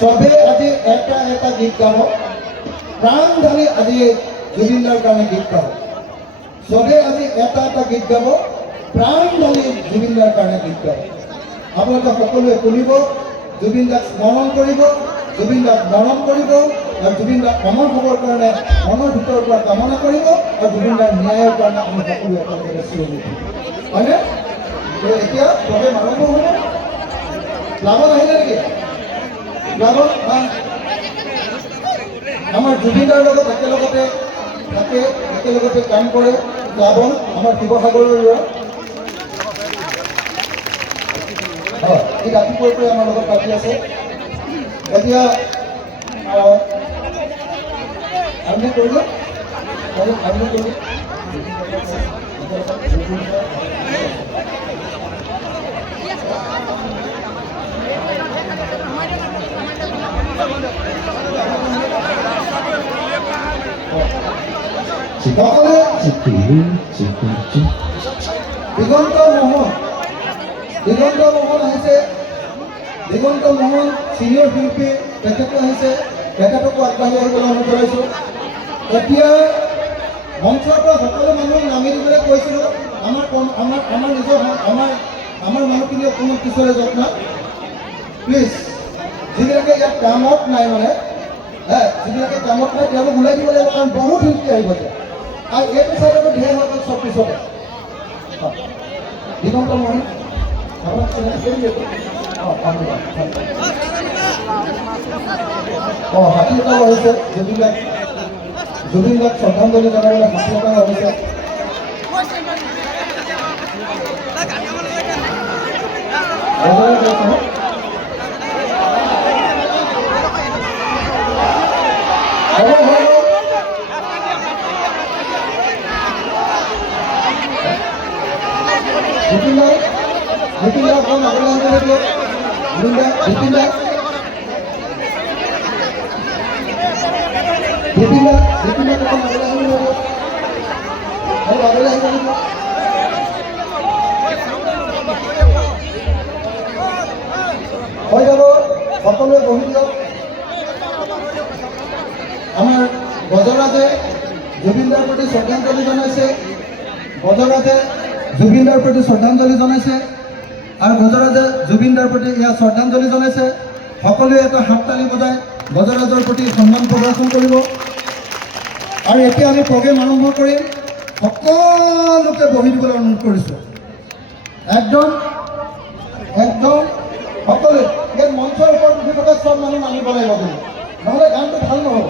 সবে আজি এটা এটা গীত গাব, প্ৰাণ ঢালি আজি জুবিন দাৰ কাৰণে গীত গাব। সবে আজি এটা এটা গীত গাব, প্ৰাণ ঢালি জুবিন দাৰ কাৰণে গীত গাব। আপোনালোকে সকলোৱে শুনিব, জুবিন দাক স্মৰণ কৰিব, জুবিন দাক মৰম কৰিব, আৰু জুবিন দাক অমৰ হ'বৰ কাৰণে মনৰ ভিতৰৰ পৰা কামনা কৰিব, আৰু জুবিন দাৰ ন্যায়ৰ কাৰণে আমি সকলোৱে একেলগে চিঞৰি উঠিম, হয়নে? এতিয়া প্ৰগ্ৰেম আৰম্ভ হ'ব। প্লাৱন আহিলে নেকি? প্লাৱন আমাৰ জুবিন দাৰ লগত একেলগতে থাকে, একেলগতে কাম কৰে। প্লাৱন আমাৰ শিৱসাগৰৰ ল'ৰা, হয়, এই ৰাতিপুৱাৰ পৰাই আমাৰ লগত পাতি আছে। এতিয়া আৰম্ভ কৰিলোঁ, আৰম্ভ কৰিলোঁ। দিগন্ত মোহন আহিছে। দিগন্ত মোহন চিনিয়ৰ শিল্পী, তেখেতো আহিছে, তেখেতকো আগবাঢ়ি আহিবলৈ অনুৰোধ কৰিছোঁ। এতিয়া মঞ্চৰ পৰা সকলো মানুহ নামি দিবলৈ কৈছিলোঁ। আমাৰ নিজৰ আমাৰ মানুহখিনি অকণমান পিছলৈ যাওক না প্লিজ। যিবিলাকে ইয়াত কামত নাই, মানে যিবিলাকে কামত নাই তেওঁলোক ওলাই দিব লাগিব, কাৰণ বহুত শিল্পী আহিব এতিয়া। আৰু এইটো চাইডতো ঢেৰ হৈ গ'ল চব পিছতে। দিগন্ত মোহন আপোনাক হাতী এটাও আহিছে। জুবিন দাক শ্ৰদ্ধাঞ্জলি জনাবলৈ হাতী এটাও আহিছে। হৈ যাব, সকলোৱে বহি দিয়ক। আমাৰ গজৰাজে জুবিন দাৰ প্ৰতি শ্ৰদ্ধাঞ্জলি জনাইছে। গজৰাজে জুবিন দাৰ প্ৰতি শ্ৰদ্ধাঞ্জলি জনাইছে, আৰু গজৰাজে জুবিন দাৰ প্ৰতি ইয়াৰ শ্ৰদ্ধাঞ্জলি জনাইছে। সকলোৱে এটা হাততালি বজাই গজৰাজৰ প্ৰতি সন্মান প্ৰদৰ্শন কৰিব। আৰু এতিয়া আমি প্ৰগ্ৰেম আৰম্ভ কৰিম। সকলোকে বহি দিবলৈ অনুৰোধ কৰিছোঁ। একদম সকলোৱে ইয়াত মঞ্চৰ ওপৰত উঠি থকা চব মানুহ নামিব লাগিব, নহ'লে গানটো ভাল নহ'ব।